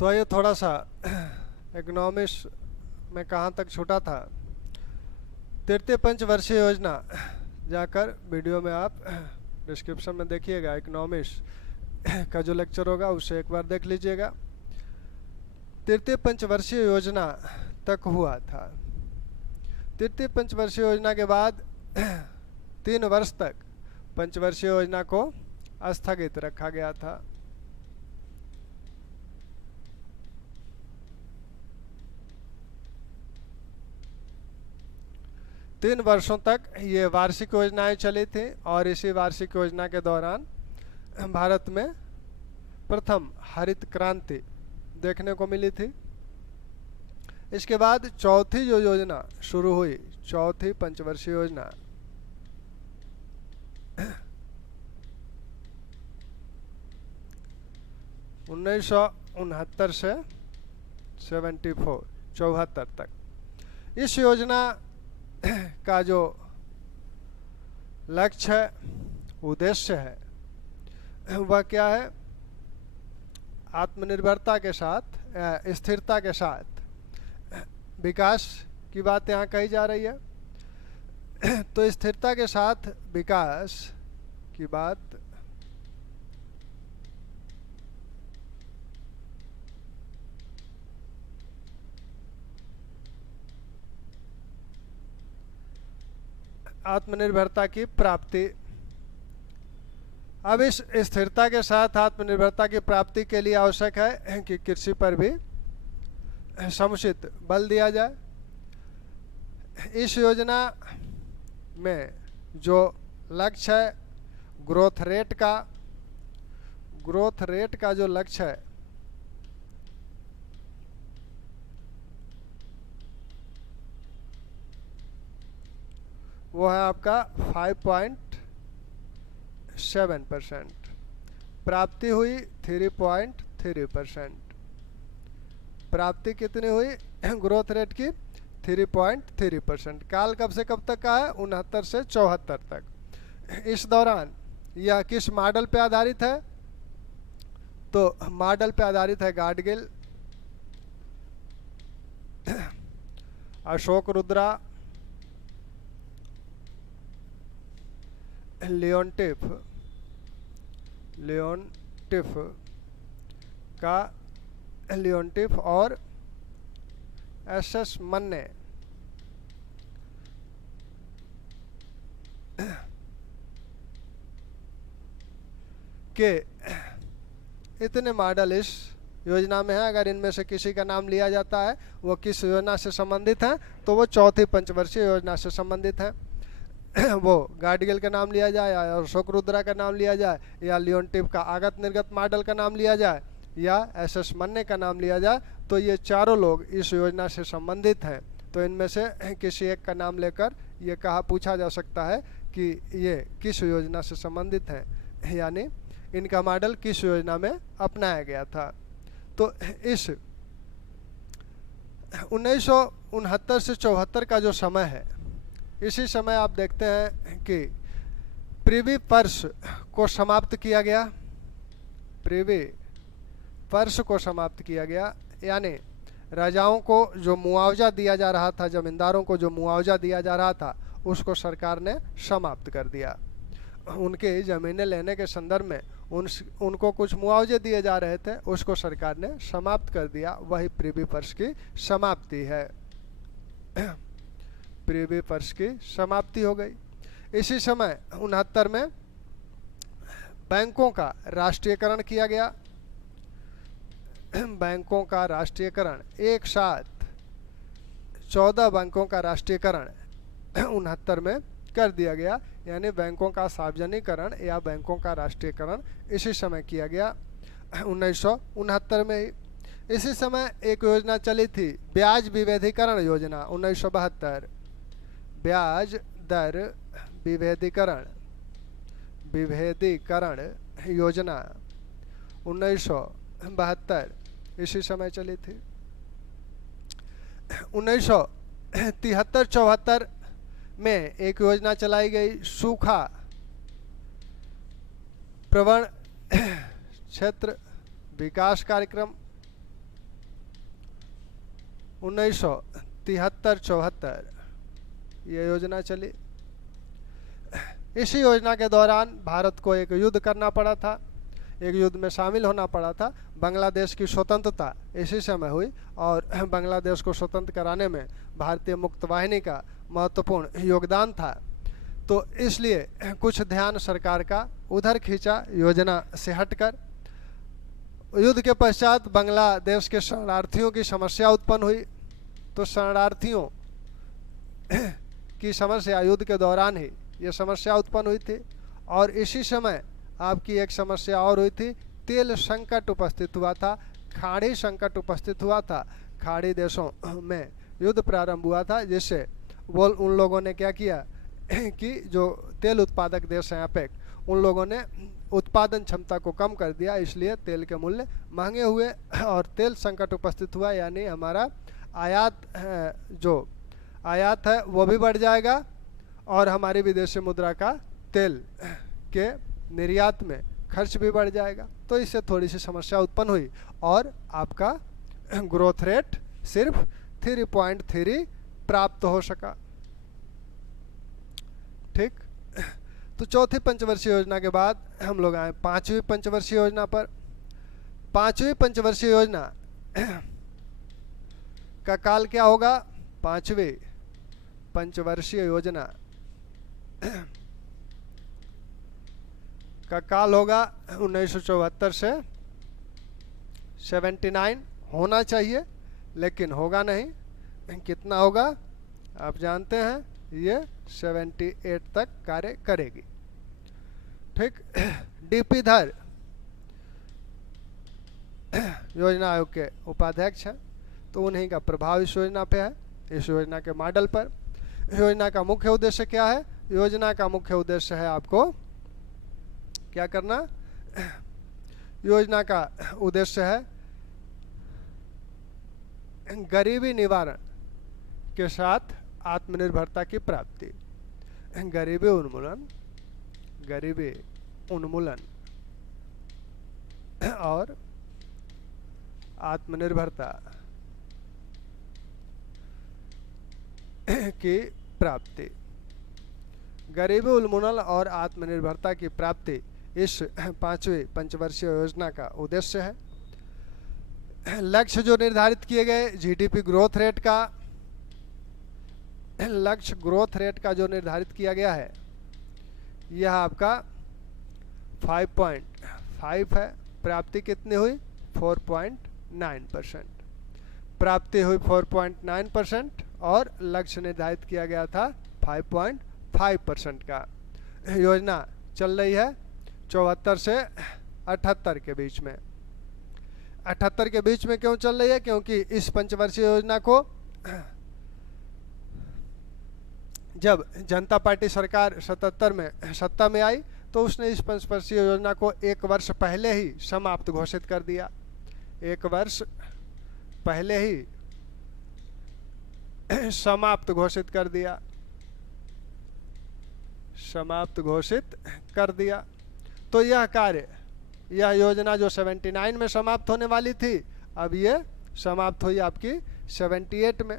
तो ये थोड़ा सा इकोनॉमिक्स में कहाँ तक छूटा था। तृतीय पंचवर्षीय योजना जाकर वीडियो में आप डिस्क्रिप्शन में देखिएगा, इकोनॉमिक्स का जो लेक्चर होगा उसे एक बार देख लीजिएगा। तृतीय पंचवर्षीय योजना तक हुआ था। तृतीय पंचवर्षीय योजना के बाद 3 वर्ष तक पंचवर्षीय योजना को स्थगित रखा गया था। तीन वर्षों तक ये वार्षिक योजनाएं चली थी और इसी वार्षिक योजना के दौरान भारत में प्रथम हरित क्रांति देखने को मिली थी। इसके बाद चौथी जो योजना शुरू हुई, चौथी पंचवर्षीय योजना, उन्नीस से 74 तक। इस योजना का जो लक्ष्य है, उद्देश्य है, वह क्या है? आत्मनिर्भरता के साथ, स्थिरता के साथ विकास की बात यहाँ कही जा रही है। तो स्थिरता के साथ विकास की बात आत्मनिर्भरता की प्राप्ति। अब इस स्थिरता के साथ आत्मनिर्भरता की प्राप्ति के लिए आवश्यक है कि कृषि पर भी समुचित बल दिया जाए। इस योजना में जो लक्ष्य है ग्रोथ रेट का जो लक्ष्य है वो है आपका 5.7%। प्राप्ति हुई 3.3%। प्राप्ति कितनी हुई ग्रोथ रेट की? 3.3%। काल कब से कब तक का है? 69 से 74 तक। इस दौरान यह किस मॉडल पे आधारित है? तो मॉडल पे आधारित है गाडगिल, अशोक रुद्रा, लियोनटिफ और एस मन्ने के इतने मॉडल इस योजना में है। अगर इनमें से किसी का नाम लिया जाता है वो किस योजना से संबंधित है, तो वो चौथी पंचवर्षीय योजना से संबंधित है। वो गाडगिल का नाम लिया जाए या अशोक रुद्रा का नाम लिया जाए या लियोनटिफ का आगत निर्गत मॉडल का नाम लिया जाए या एस मन्ने का नाम लिया जाए, तो ये चारों लोग इस योजना से संबंधित हैं। तो इनमें से किसी एक का नाम लेकर ये पूछा जा सकता है कि ये किस योजना से संबंधित है, यानी इनका मॉडल किस योजना में अपनाया गया था। तो इस 1969 से 74 का जो समय है, इसी समय आप देखते हैं कि प्रिवी पर्स को समाप्त किया गया। प्रिवी पर्स को समाप्त किया गया, यानी राजाओं को जो मुआवजा दिया जा रहा था, जमींदारों को जो मुआवजा दिया जा रहा था, उसको सरकार ने समाप्त कर दिया। उनके ज़मीनें लेने के संदर्भ में उनको कुछ मुआवजे दिए जा रहे थे, उसको सरकार ने समाप्त कर दिया। वही प्रिवी पर्स की समाप्ति है। प्रिवी पर्स की समाप्ति हो गई। इसी समय 69 में बैंकों का राष्ट्रीयकरण किया गया। बैंकों का राष्ट्रीयकरण, एक साथ 14 बैंकों का राष्ट्रीयकरण 69 में कर दिया गया, यानी बैंकों का सार्वजनिकरण या बैंकों का राष्ट्रीयकरण इसी समय किया गया 1969 में ही। इसी समय एक योजना चली थी, ब्याज विभेदीकरण योजना 1972। ब्याज दर विभेदीकरण योजना 1972 इसी समय चली थी। 1973-74 में एक योजना चलाई गई, सूखा प्रवण क्षेत्र विकास कार्यक्रम 1973-74 ये योजना चली। इसी योजना के दौरान भारत को एक युद्ध करना पड़ा था, एक युद्ध में शामिल होना पड़ा था। बांग्लादेश की स्वतंत्रता इसी समय हुई और बांग्लादेश को स्वतंत्र कराने में भारतीय मुक्त वाहिनी का महत्वपूर्ण योगदान था। तो इसलिए कुछ ध्यान सरकार का उधर खींचा योजना से हटकर। युद्ध के पश्चात बांग्लादेश के शरणार्थियों की समस्या उत्पन्न हुई। तो शरणार्थियों की समस्या युद्ध के दौरान ही ये समस्या उत्पन्न हुई थी। और इसी समय आपकी एक समस्या और हुई थी, तेल संकट उपस्थित हुआ था, खाड़ी संकट उपस्थित हुआ था। खाड़ी देशों में युद्ध प्रारंभ हुआ था, जिससे वो उन लोगों ने क्या किया कि जो तेल उत्पादक देश हैं अपेक, उन लोगों ने उत्पादन क्षमता को कम कर दिया, इसलिए तेल के मूल्य महंगे हुए और तेल संकट उपस्थित हुआ। यानी हमारा आयात जो आयात है वो भी बढ़ जाएगा और हमारी विदेशी मुद्रा का तेल के निर्यात में खर्च भी बढ़ जाएगा। तो इससे थोड़ी सी समस्या उत्पन्न हुई और आपका ग्रोथ रेट सिर्फ 3.3 प्राप्त हो सका। ठीक। तो चौथी पंचवर्षीय योजना के बाद हम लोग आए पांचवी पंचवर्षीय योजना पर। पांचवी पंचवर्षीय योजना का काल क्या होगा? पांचवी पंचवर्षीय योजना का काल होगा 1974 से 79। होना चाहिए लेकिन होगा नहीं। कितना होगा आप जानते हैं, ये 78 तक कार्य करेगी। ठीक। डीपी धर योजना आयोग के उपाध्यक्ष हैं, तो उन्हीं का प्रभाव इस योजना पे है, इस योजना के मॉडल पर। योजना का मुख्य उद्देश्य क्या है? योजना का मुख्य उद्देश्य है आपको क्या करना? योजना का उद्देश्य है गरीबी निवारण के साथ आत्मनिर्भरता की प्राप्ति। गरीबी उन्मूलन और आत्मनिर्भरता की प्राप्ति। गरीबी उन्मूलन और आत्मनिर्भरता की प्राप्ति इस पांचवी पंचवर्षीय योजना का उद्देश्य है। लक्ष्य जो निर्धारित किए गए, जीडीपी ग्रोथ रेट का लक्ष्य, ग्रोथ रेट का जो निर्धारित किया गया है, यह आपका 5.5 है। प्राप्ति कितनी हुई? 4.9%। प्राप्ति हुई 4.9% और लक्ष्य निर्धारित किया गया था 5.5% का। योजना चल रही है 74 से 78 के बीच में। 78 के बीच में क्यों चल रही है? क्योंकि इस पंचवर्षीय योजना को जब जनता पार्टी सरकार 77 में सत्ता में आई तो उसने इस पंचवर्षीय योजना को 1 वर्ष पहले ही समाप्त घोषित कर दिया। 1 वर्ष पहले ही समाप्त घोषित कर दिया, समाप्त घोषित कर दिया। तो यह कार्य, यह योजना जो 79 में समाप्त होने वाली थी, अब ये समाप्त हुई आपकी 78 में।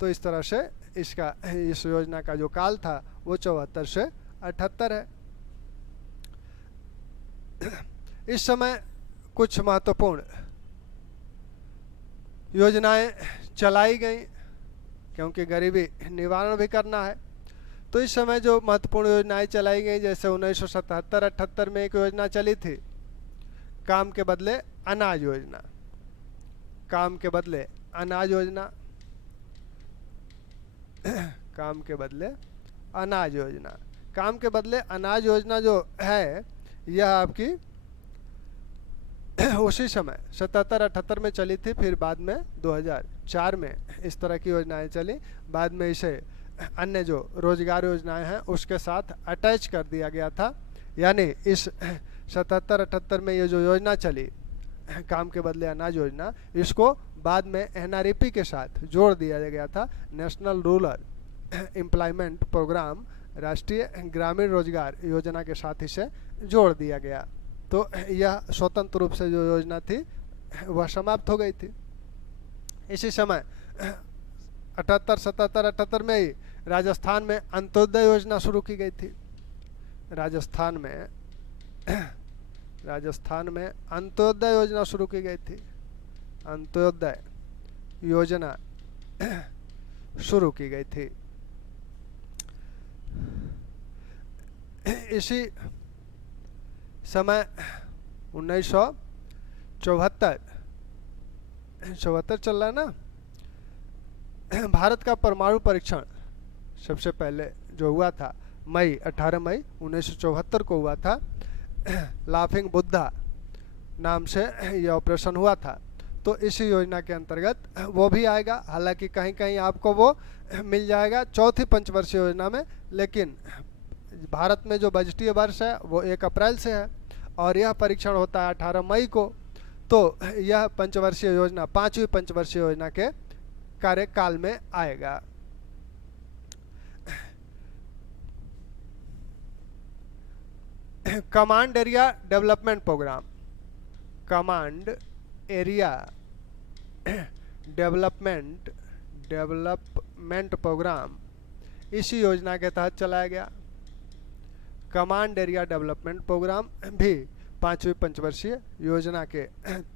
तो इस तरह से इसका, इस योजना का जो काल था वो 74 से 78 है। इस समय कुछ महत्वपूर्ण योजनाएं चलाई गई क्योंकि गरीबी निवारण भी करना है। तो इस समय जो महत्वपूर्ण योजनाएं चलाई गई, जैसे 1977-78 में एक योजना चली थी, काम के बदले अनाज योजना। काम के बदले अनाज योजना, काम के बदले अनाज योजना। काम के बदले अनाज योजना जो है, यह आपकी उसी समय 77-78 में चली थी। फिर बाद में 2004 में इस तरह की योजनाएं चली। बाद में इसे अन्य जो रोजगार योजनाएं हैं उसके साथ अटैच कर दिया गया था। यानी इस 77-78 में ये जो योजना चली, काम के बदले अनाज योजना, इसको बाद में एनआरईपी के साथ जोड़ दिया गया था। नेशनल रूरल एम्प्लॉयमेंट प्रोग्राम, राष्ट्रीय ग्रामीण रोजगार योजना के साथ इसे जोड़ दिया गया। तो यह स्वतंत्र रूप से जो योजना थी वह समाप्त हो गई थी। इसी समय 78, 77, 78 में ही राजस्थान में अंत्योदय योजना शुरू की गई थी। राजस्थान में अंत्योदय योजना शुरू की गई थी। अंत्योदय योजना शुरू की गई थी। इसी समय 1974 चल रहा है ना, भारत का परमाणु परीक्षण सबसे पहले जो हुआ था 18 मई 1974 को हुआ था। लाफिंग बुद्धा नाम से यह ऑपरेशन हुआ था। तो इसी योजना के अंतर्गत वो भी आएगा। हालांकि कहीं कहीं आपको वो मिल जाएगा चौथी पंचवर्षीय योजना में, लेकिन भारत में जो बजटीय वर्ष है वो 1 अप्रैल से है और यह परीक्षण होता है 18 मई को। तो यह पंचवर्षीय योजना 5वीं पंचवर्षीय योजना के कार्यकाल में आएगा। Command area development programme, command area development programme इसी योजना के तहत चलाया गया। कमांड एरिया डेवलपमेंट प्रोग्राम भी 5वीं पंचवर्षीय योजना के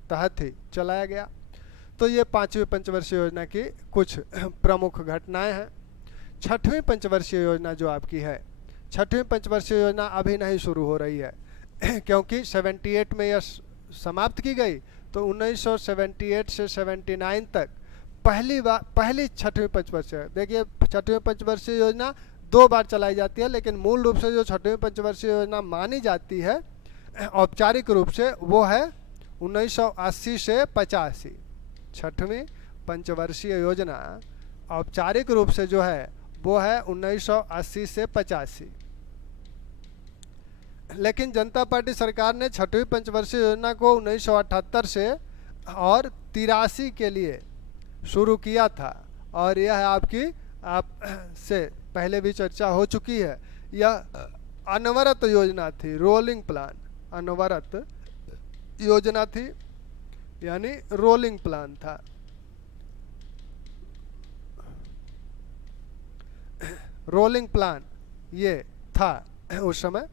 तहत ही चलाया गया। तो ये 5वीं पंचवर्षीय योजना की कुछ प्रमुख घटनाएं हैं। 6वीं पंचवर्षीय योजना जो आपकी है, 6वीं पंचवर्षीय योजना अभी नहीं शुरू हो रही है क्योंकि 78 में यह समाप्त की गई। तो 1978 से 79 तक पहली 6वीं पंचवर्षीय, देखिए 6वीं पंचवर्षीय योजना 2 बार चलाई जाती है, लेकिन मूल रूप से जो 6वीं पंचवर्षीय योजना मानी जाती है औपचारिक रूप से वो है 1980 से 85। 6वीं पंचवर्षीय योजना औपचारिक रूप से जो है वो है 1980 से 85। लेकिन जनता पार्टी सरकार ने 6वीं पंचवर्षीय योजना को 1978 से और 83 के लिए शुरू किया था। और यह आपकी आप से पहले भी चर्चा हो चुकी है। यह अनवरत योजना थी, रोलिंग प्लान, अनवरत योजना थी, यानी रोलिंग प्लान था। रोलिंग प्लान ये था उस समय।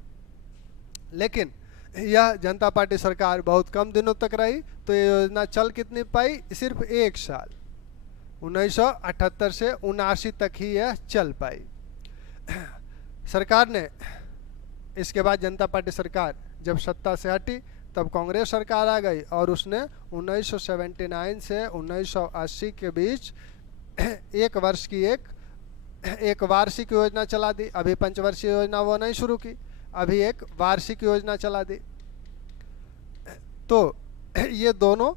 लेकिन यह जनता पार्टी सरकार बहुत कम दिनों तक रही, तो ये योजना चल कितनी पाई, सिर्फ 1 साल, 1978 से 79 तक ही यह चल पाई। सरकार ने इसके बाद जनता पार्टी सरकार जब सत्ता से हटी तब कांग्रेस सरकार आ गई और उसने 1979 से 1980 के बीच 1 वर्ष की एक वार्षिक योजना चला दी। अभी पंचवर्षीय योजना वो नहीं शुरू की, अभी एक वार्षिक योजना चला दी। तो ये दोनों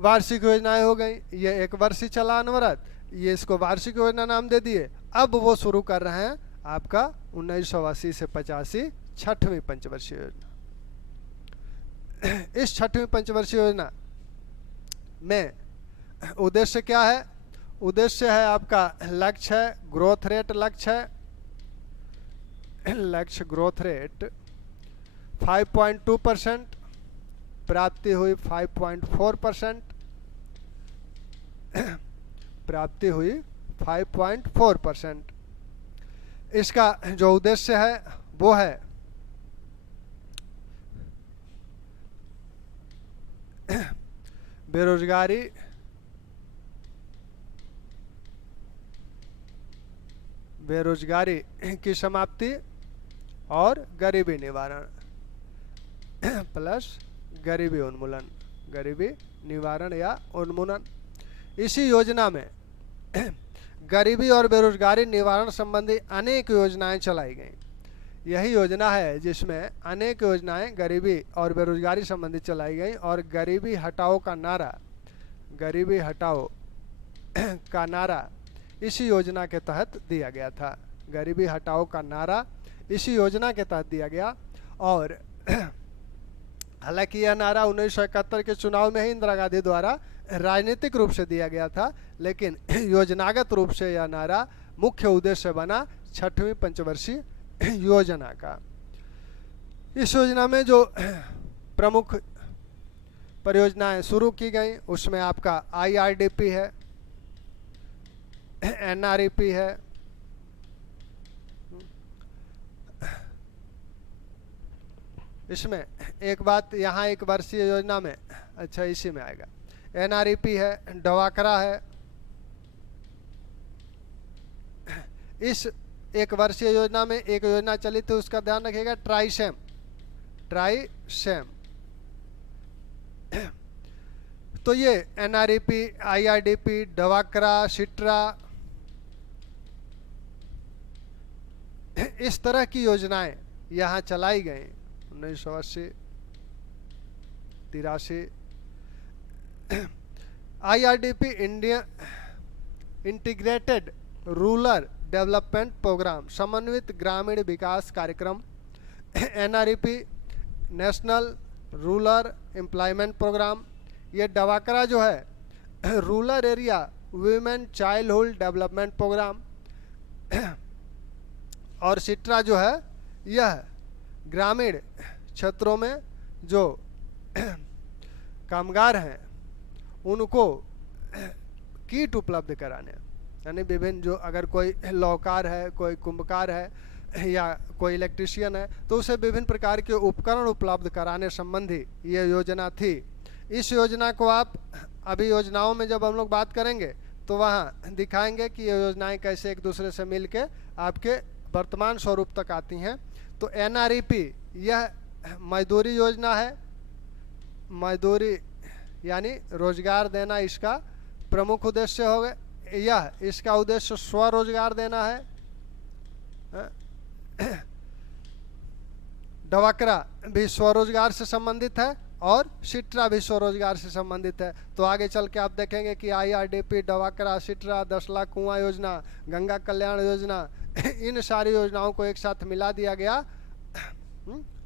वार्षिक योजनाएं हो गई। ये 1 वर्ष ही चला अनवरत, ये इसको वार्षिक योजना नाम दे दिए। अब वो शुरू कर रहे हैं आपका 1980 से 85 6वीं पंचवर्षीय योजना। इस 6वीं पंचवर्षीय योजना में उद्देश्य क्या है? उद्देश्य है आपका लक्ष्य है ग्रोथ रेट, लक्ष्य ग्रोथ रेट 5.2%, प्राप्ति हुई 5.4%, प्राप्ति हुई 5.4%। इसका जो उद्देश्य है वो है बेरोजगारी की समाप्ति और गरीबी निवारण प्लस गरीबी उन्मूलन, गरीबी निवारण या उन्मूलन। इसी योजना में गरीबी और बेरोजगारी निवारण संबंधी अनेक योजनाएं चलाई गई। यही योजना है जिसमें अनेक योजनाएं गरीबी और बेरोजगारी संबंधी चलाई गई और गरीबी हटाओ का नारा इसी योजना के तहत दिया गया था। गरीबी हटाओ का नारा इसी योजना के तहत दिया गया। और हालांकि यह नारा 1971 के चुनाव में ही इंदिरा गांधी द्वारा राजनीतिक रूप से दिया गया था, लेकिन योजनागत रूप से यह नारा मुख्य उद्देश्य बना 6वीं पंचवर्षीय योजना का। इस योजना में जो प्रमुख परियोजनाएं शुरू की गई उसमें आपका IRDP है, NREP है, इसमें एक बात यहाँ एक वर्षीय योजना में, अच्छा इसी में आएगा, NREP है, डवाकरा है। इस एक वर्षीय योजना में एक योजना चली थी, उसका ध्यान रखिएगा, ट्राइसेम, ट्राइसेम। तो ये NREP, IRDP, डवाकरा, सिट्रा, इस तरह की योजनाएं यहाँ चलाई गई 1980, 83। IRDP, India integrated rural development programme, समन्वित ग्रामीण विकास कार्यक्रम। NREP, national rural employment programme. ये डवाकरा जो है rural area women childhood development programme. और सिट्रा जो है यह ग्रामीण क्षेत्रों में जो कामगार हैं उनको किट उपलब्ध कराने, यानी विभिन्न जो अगर कोई लौहकार है, कोई कुंभकार है या कोई इलेक्ट्रीशियन है तो उसे विभिन्न प्रकार के उपकरण उपलब्ध कराने संबंधी ये योजना थी। इस योजना को आप अभी योजनाओं में जब हम लोग बात करेंगे तो वहाँ दिखाएंगे कि ये योजनाएं कैसे एक दूसरे से मिलके आपके वर्तमान स्वरूप तक आती हैं। तो NREP यह मजदूरी योजना है, मजदूरी यानी रोजगार देना इसका प्रमुख उद्देश्य हो गए। यह इसका उद्देश्य स्वरोजगार देना है। डवाकरा भी स्वरोजगार से संबंधित है और सिट्रा भी स्वरोजगार से संबंधित है। तो आगे चल के आप देखेंगे कि IRDP, डवाकरा, सिट्रा, 10 लाख कुआं योजना, गंगा कल्याण योजना, इन सारी योजनाओं को एक साथ मिला दिया गया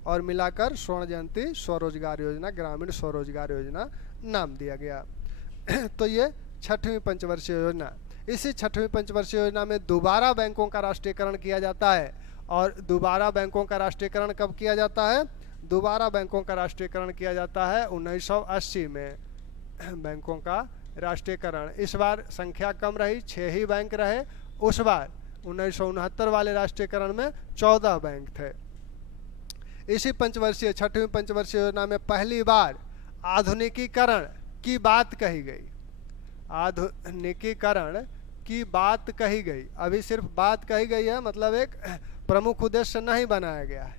और मिलाकर स्वर्ण जयंती स्वरोजगार योजना, ग्रामीण स्वरोजगार योजना नाम दिया गया। तो ये छठवीं पंचवर्षीय योजना। इसी छठवीं पंचवर्षीय योजना में दोबारा बैंकों का राष्ट्रीयकरण किया जाता है। और दोबारा बैंकों का राष्ट्रीयकरण कब किया जाता है? दोबारा बैंकों का राष्ट्रीयकरण किया जाता है 1980 में। बैंकों का राष्ट्रीयकरण इस बार संख्या कम रही, 6 ही बैंक रहे। उस बार 1969 वाले राष्ट्रीयकरण में 14 बैंक थे। इसी पंचवर्षीय छठवीं पंचवर्षीय योजना में पहली बार आधुनिकीकरण की बात कही गई। आधुनिकीकरण की बात कही गई। अभी सिर्फ बात कही गई है, मतलब एक प्रमुख उद्देश्य नहीं बनाया गया है।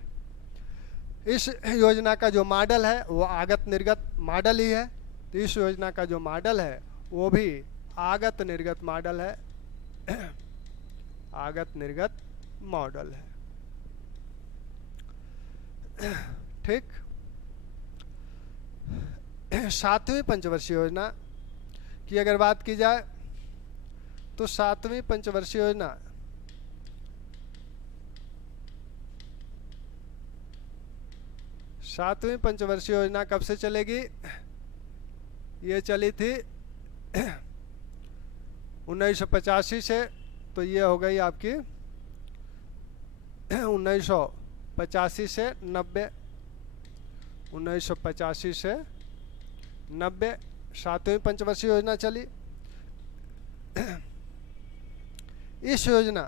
इस योजना का जो मॉडल है वो आगत निर्गत मॉडल ही है। तो इस योजना का जो मॉडल है वो भी आगत निर्गत मॉडल है। आगत निर्गत मॉडल है। ठीक। सातवीं पंचवर्षीय योजना की अगर बात की जाए तो सातवीं पंचवर्षीय योजना कब से चलेगी? ये चली थी 1985 से। तो ये हो गई आपकी 1985 से 90, 1985 से 90 सातवीं पंचवर्षीय योजना चली। इस योजना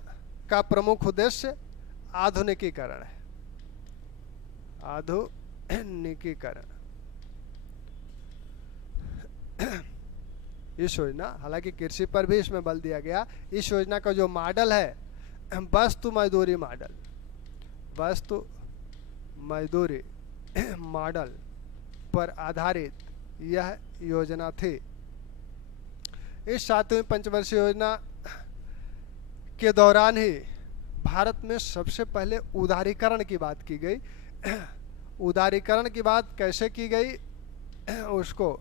का प्रमुख उद्देश्य आधुनिकीकरण है। आधुनिकीकरण। इस योजना, हालांकि कृषि पर भी इसमें बल दिया गया। इस योजना का जो मॉडल है वस्तु मजदूरी मॉडल, वस्तु मजदूरी मॉडल पर आधारित यह योजना थी। इस सातवीं पंचवर्षीय योजना के दौरान ही भारत में सबसे पहले उदारीकरण की बात की गई। उदारीकरण की बात कैसे की गई उसको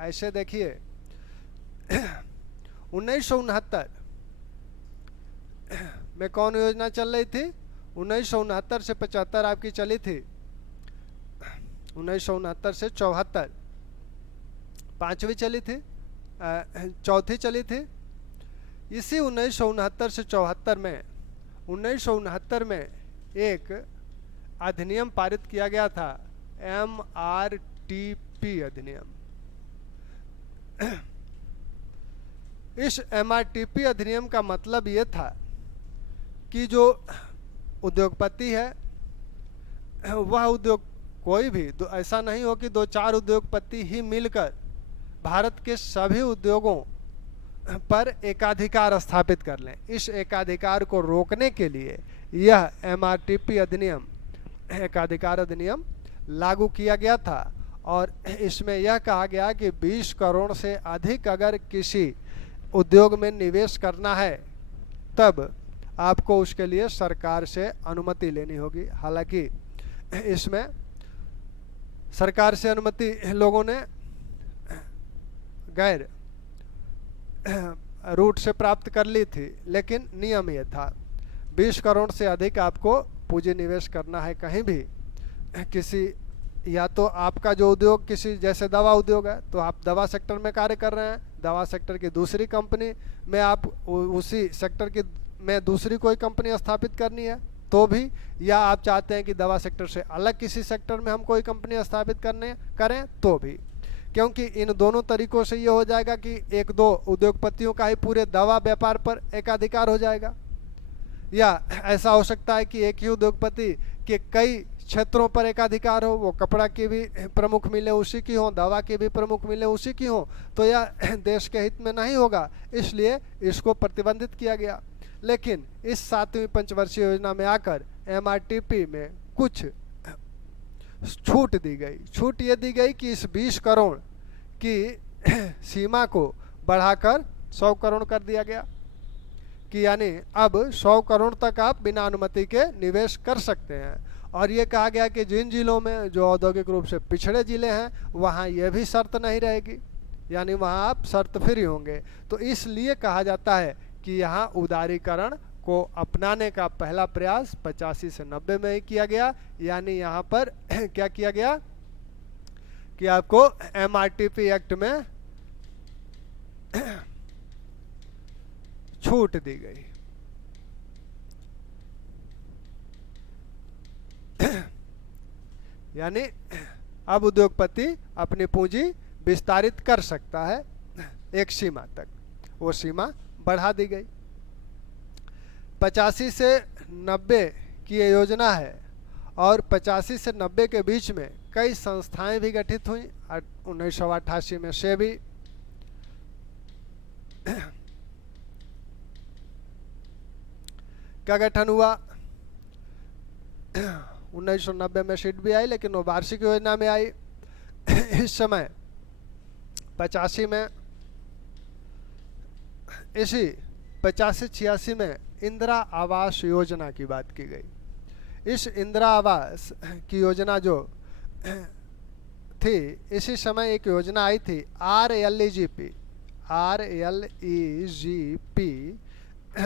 ऐसे देखिए। 1969 में कौन योजना चल रही थी? 1969 से 75 आपकी चली थी। 1969 से 74 पांचवी चली थी, चौथी चली थी। इसी 1969 से 74 में 1969 में एक अधिनियम पारित किया गया था, MRTP अधिनियम। इस MRTP अधिनियम का मतलब ये था कि जो उद्योगपति है वह उद्योग कोई भी ऐसा नहीं हो कि 2-4 उद्योगपति ही मिलकर भारत के सभी उद्योगों पर एकाधिकार स्थापित कर लें। इस एकाधिकार को रोकने के लिए यह MRTP अधिनियम, एकाधिकार अधिनियम लागू किया गया था और इसमें यह कहा गया कि 20 करोड़ से अधिक अगर किसी उद्योग में निवेश करना है तब आपको उसके लिए सरकार से अनुमति लेनी होगी। हालांकि इसमें सरकार से अनुमति लोगों ने गैर रूट से प्राप्त कर ली थी, लेकिन नियम ये था 20 करोड़ से अधिक आपको पूंजी निवेश करना है कहीं भी, किसी या तो आपका जो उद्योग किसी जैसे दवा उद्योग है तो आप दवा सेक्टर में कार्य कर रहे हैं, दवा सेक्टर की दूसरी कंपनी में आप उसी सेक्टर की में दूसरी कोई कंपनी स्थापित करनी है तो भी, या आप चाहते हैं कि दवा सेक्टर से अलग किसी सेक्टर में हम कोई कंपनी स्थापित करें तो भी, क्योंकि इन दोनों तरीकों से ये हो जाएगा कि 1-2 उद्योगपतियों का ही पूरे दवा व्यापार पर एकाधिकार हो जाएगा, या ऐसा हो सकता है कि एक ही उद्योगपति के कई क्षेत्रों पर एकाधिकार हो, वो कपड़ा की भी प्रमुख मिले उसी की हो, दवा की भी प्रमुख मिले उसी की हो, तो यह देश के हित में नहीं होगा, इसलिए इसको प्रतिबंधित किया गया। लेकिन इस 7वीं पंचवर्षीय योजना में आकर MRTP में कुछ छूट दी गई। छूट ये दी गई कि इस 20 करोड़ की सीमा को बढ़ाकर 100 करोड़ कर दिया गया कि यानी अब 100 करोड़ तक आप बिना अनुमति के निवेश कर सकते हैं। और ये कहा गया कि जिन जिलों में जो औद्योगिक रूप से पिछड़े जिले हैं वहाँ ये भी शर्त नहीं रहेगी, यानी वहाँ आप शर्त फ्री होंगे। तो इसलिए कहा जाता है कि यहाँ उदारीकरण को अपनाने का पहला प्रयास 85 से 90 में ही किया गया, यानी यहाँ पर क्या किया गया कि आपको MRTP एक्ट में छूट दी गई। यानी अब उद्योगपति अपनी पूंजी विस्तारित कर सकता है एक सीमा तक, वो सीमा बढ़ा दी गई। 85 से 90 की ये योजना है और 85 से 90 के बीच में कई संस्थाएं भी गठित हुई। 1988 में सेबी, का गठन हुआ। 1990 में सीट भी आई, लेकिन वो वार्षिक योजना में आई। इस समय 85 में, इसी 85-86 में इंदिरा आवास योजना की बात की गई। इस इंदिरा आवास की योजना जो थी, इसी समय एक योजना आई थी RLEGP,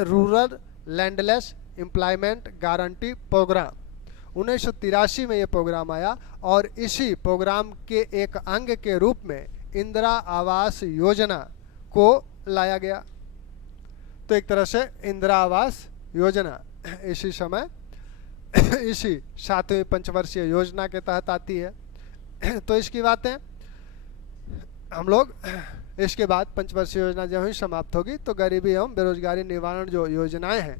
rural landless employment guarantee programme. 1983 में ये प्रोग्राम आया और इसी प्रोग्राम के एक अंग के रूप में इंदिरा आवास योजना को लाया गया। तो एक तरह से इंदिरा आवास योजना इसी समय इसी 7वीं पंचवर्षीय योजना के तहत आती है। तो इसकी बातें हम लोग इसके बाद पंचवर्षीय योजना जब ही समाप्त होगी तो गरीबी एवं बेरोजगारी निवारण जो योजनाएं हैं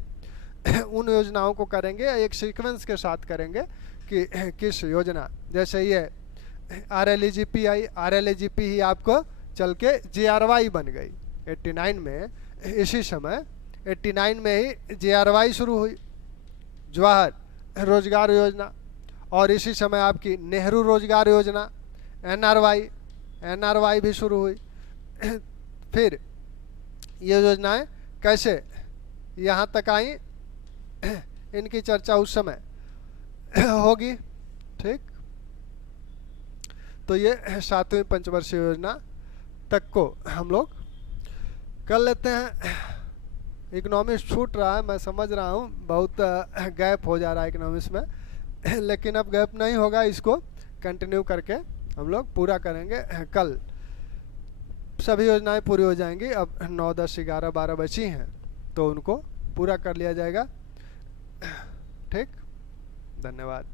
उन योजनाओं को करेंगे, एक सीक्वेंस के साथ करेंगे कि किस योजना, जैसे ये RLEGP आई, RLEGP ही आपको चल के JRY बन गई 89 में। इसी समय 89 में ही JRY शुरू हुई, जवाहर रोजगार योजना, और इसी समय आपकी नेहरू रोजगार योजना NRY भी शुरू हुई। फिर ये योजनाएं कैसे यहाँ तक आई, इनकी चर्चा उस समय होगी। ठीक, तो ये 7वीं पंचवर्षीय योजना तक को हम लोग कर लेते हैं। इकोनॉमिक्स छूट रहा है, मैं समझ रहा हूँ, बहुत गैप हो जा रहा है इकोनॉमिक्स में, लेकिन अब गैप नहीं होगा, इसको कंटिन्यू करके हम लोग पूरा करेंगे। कल सभी योजनाएं पूरी हो जाएंगी। अब 9, 10, 11, 12 बची हैं तो उनको पूरा कर लिया जाएगा। ठीक, धन्यवाद।